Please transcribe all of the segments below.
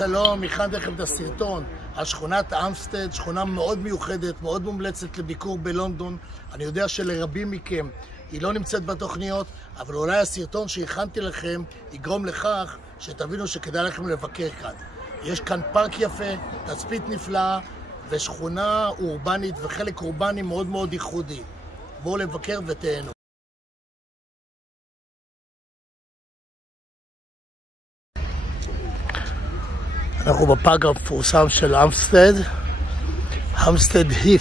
שלום, הכנתי לכם את הסרטון על שכונת אמסטד, שכונה מאוד מיוחדת, מאוד מומלצת לביקור בלונדון. אני יודע שלרבים מכם היא לא נמצאת בתוכניות, אבל אולי הסרטון שהכנתי לכם יגרום לכך שתבינו שכדאי לכם לבקר כאן. יש כאן פארק יפה, תצפית נפלאה ושכונה אורבנית וחלק אורבני מאוד מאוד ייחודי. בואו לבקר ותהנו. אנחנו בפארק המפורסם של אמסטד, המסטד הית'.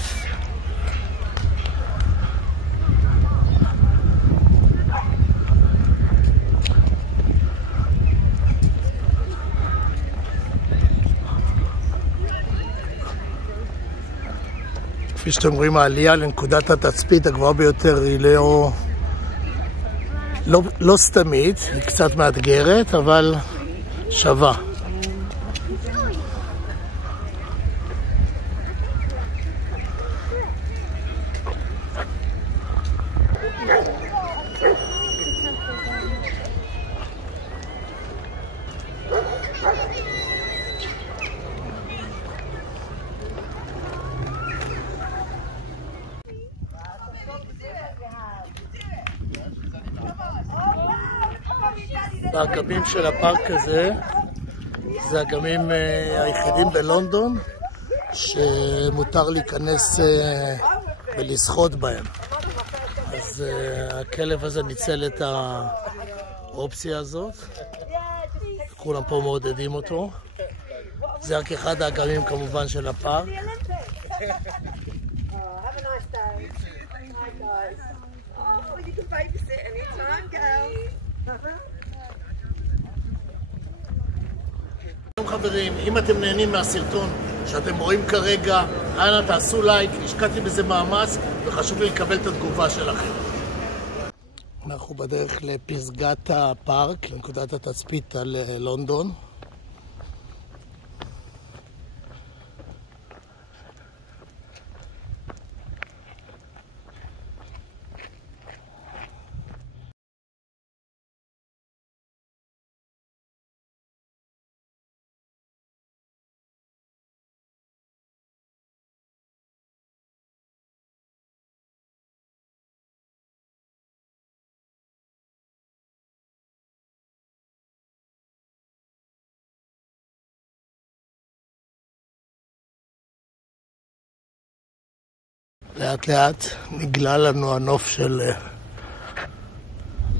כפי שאתם רואים, העלייה לנקודת התצפית הגבוהה ביותר היא לא סתמית, היא קצת מאתגרת, אבל שווה. האגמים של הפארק הזה זה האגמים היחידים בלונדון שמותר להיכנס ולשחות בהם. אז הכלב הזה ניצל את האופציה הזאת, כולם פה מעודדים אותו. זה רק אחד האגמים כמובן של הפארק. חברים, אם אתם נהנים מהסרטון שאתם רואים כרגע, אנא תעשו לייק, השקעתי בזה מאמץ וחשוב לי לקבל את התגובה שלכם. אנחנו בדרך לפסגת הפארק, לנקודת התצפית על לונדון. לאט לאט נגלה לנו הנוף של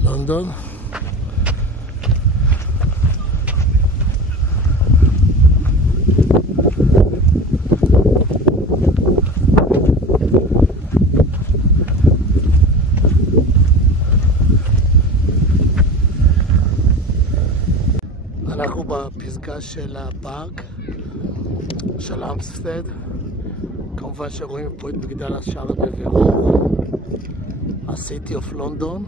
לונדון. אנחנו בפסגה של הפארק של אמסטד. כמובן שרואים פה את מגדל השער בבירור, הסיטי אוף לונדון.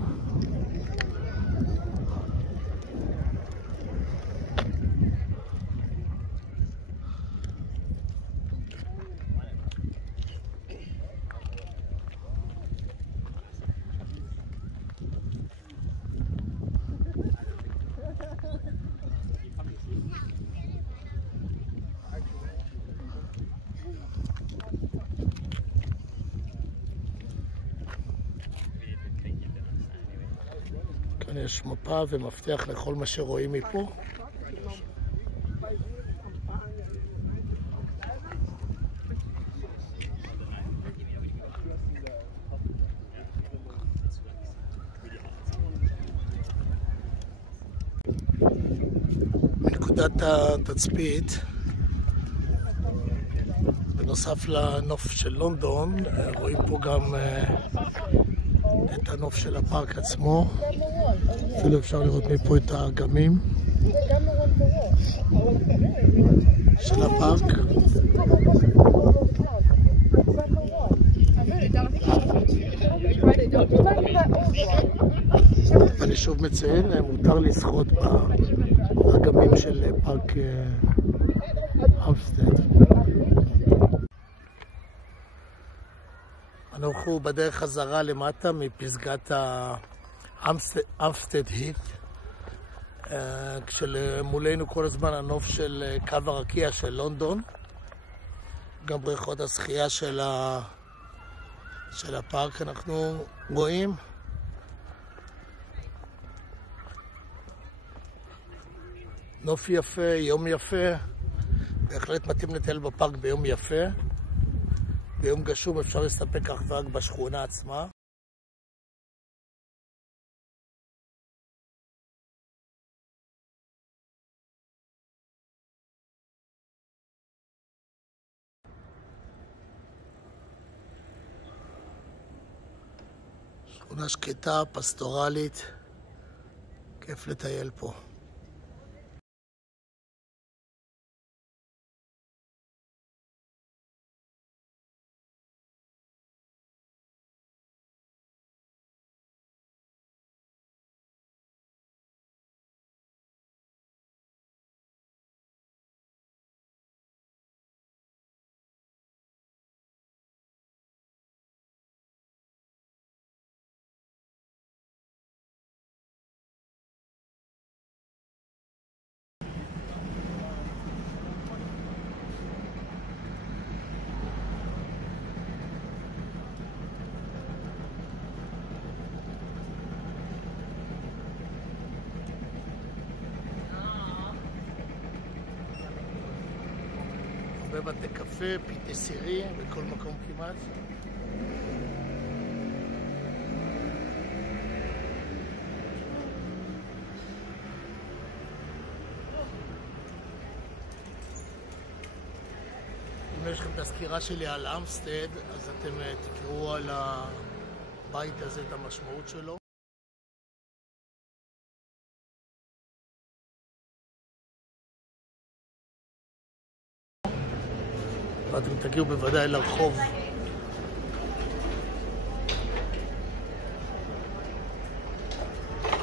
יש מפה ומפתח לכל מה שרואים מפה. מנקודת התצפית, בנוסף לנוף של לונדון, רואים פה גם את הנוף של הפארק עצמו. אפילו אפשר לראות מפה את האגמים של הפארק. אני שוב מציין, מותר לשחות באגמים של פארק אמסטד. אנחנו בדרך חזרה למטה מפסגת אמסטד הית'. כשמולנו כל הזמן הנוף של קו הרקיע של לונדון, גם בריכות השחייה של הפארק אנחנו רואים. נוף יפה, יום יפה, בהחלט מתאים לטייל בפארק ביום יפה. ביום גשום אפשר להסתפק אך ורק בשכונה עצמה. שכונה שקטה, פסטורלית, כיף לטייל פה. הרבה בתי קפה, פיטסירי, בכל מקום כמעט. אם יש לכם את הסקירה שלי על אמסטד, אז אתם תקראו על הבית הזה את המשמעות שלו. ואתם תגיעו בוודאי לרחוב.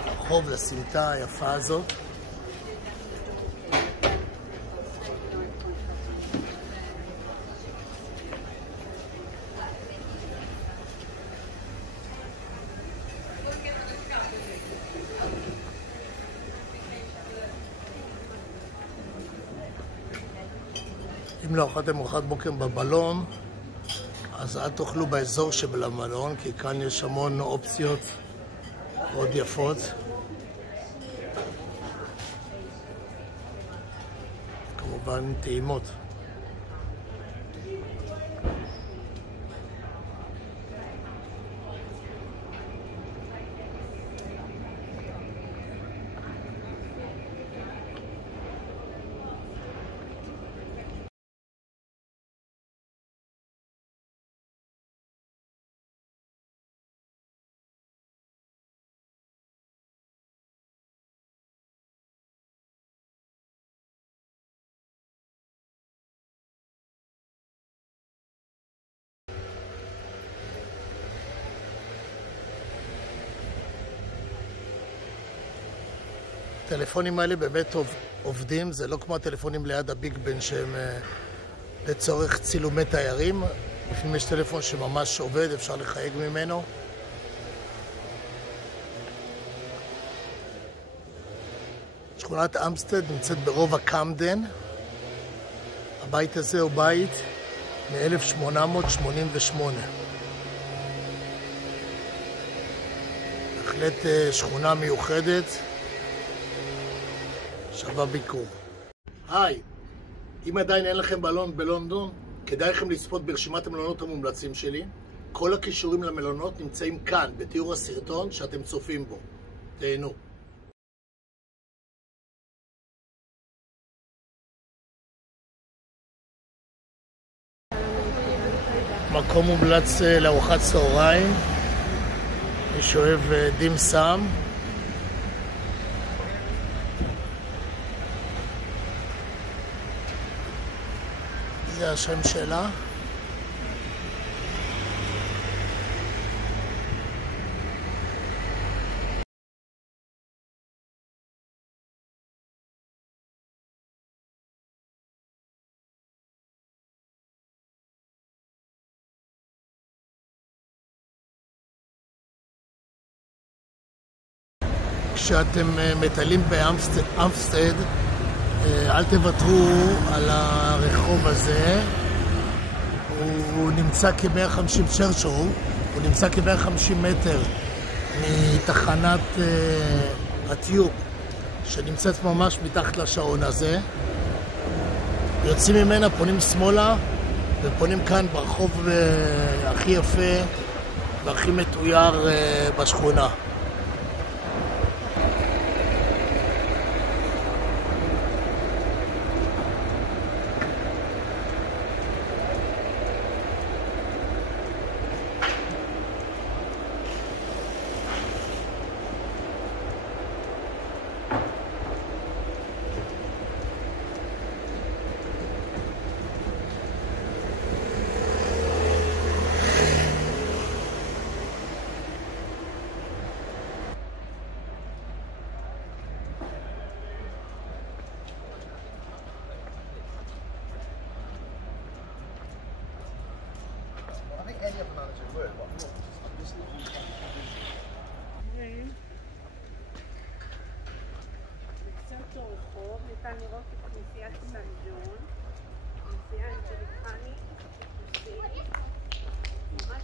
רחוב לסמטה היפה הזאת. אם לא אכלתם ארוחת בוקר בבלון, אז אל תאכלו באזור שבמלון, כי כאן יש המון אופציות מאוד יפות. כמובן טעימות. הטלפונים האלה באמת עובדים, זה לא כמו הטלפונים ליד הביג בן שהם לצורך צילומי תיירים. לפעמים יש טלפון שממש עובד, אפשר לחייג ממנו. שכונת אמסטד נמצאת ברובע קמדן. הבית הזה הוא בית מ-1888. בהחלט שכונה מיוחדת. שווה ביקור. היי, אם עדיין אין לכם בלון בלונדון, כדאי לכם לצפות ברשימת המלונות המומלצים שלי. כל הכישורים למלונות נמצאים כאן, בתיאור הסרטון שאתם צופים בו. תהנו. מקום מומלץ לארוחת צהריים. מי שאוהב דים סם. זה השם שלה. כשאתם מטיילים באמסטרד, אל תוותרו על הרחוב הזה. הוא נמצא כ-150 צ'רצ'ו, הוא נמצא כ-150 מטר מתחנת הטיוב שנמצאת ממש מתחת לשעון הזה. יוצאים ממנה, פונים שמאלה ופונים כאן ברחוב הכי יפה והכי מתויר בשכונה. Any other manager would, but not this little בקצות הרחוב ניתן לראות את כנסיית סן-ג'ון, כנסייה אנג'ליקנית, ממש.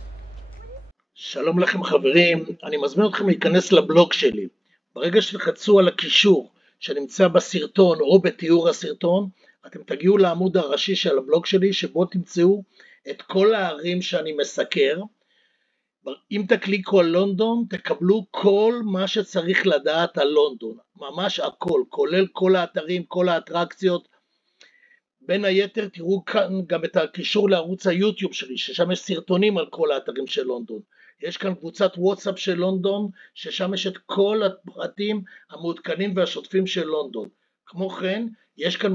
שלום לכם חברים, אני מזמין אתכם להיכנס לבלוג שלי. ברגע שתלחצו על הקישור שנמצא בסרטון או בתיאור הסרטון, אתם תגיעו לעמוד הראשי של הבלוג שלי, שבו תמצאו את כל הערים שאני מסקר. אם תקליקו על לונדון, תקבלו כל מה שצריך לדעת על לונדון, ממש הכל, כולל כל האתרים, כל האטרקציות. בין היתר תראו כאן גם את הקישור לערוץ היוטיוב שלי, ששם יש סרטונים על כל האתרים של לונדון. יש כאן קבוצת וואטסאפ של לונדון, ששם יש את כל הפרטים המעודכנים והשוטפים של לונדון. כמו כן, יש כאן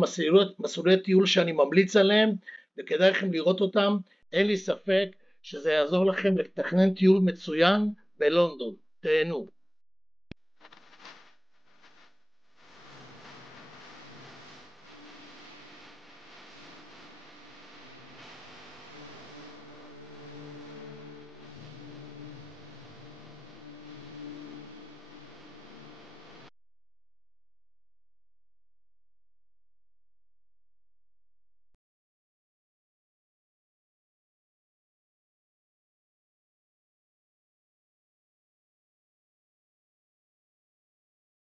מסלולי טיול שאני ממליץ עליהם, וכדאי לכם לראות אותם. אין לי ספק שזה יעזור לכם לתכנן טיול מצוין בלונדון. תהנו.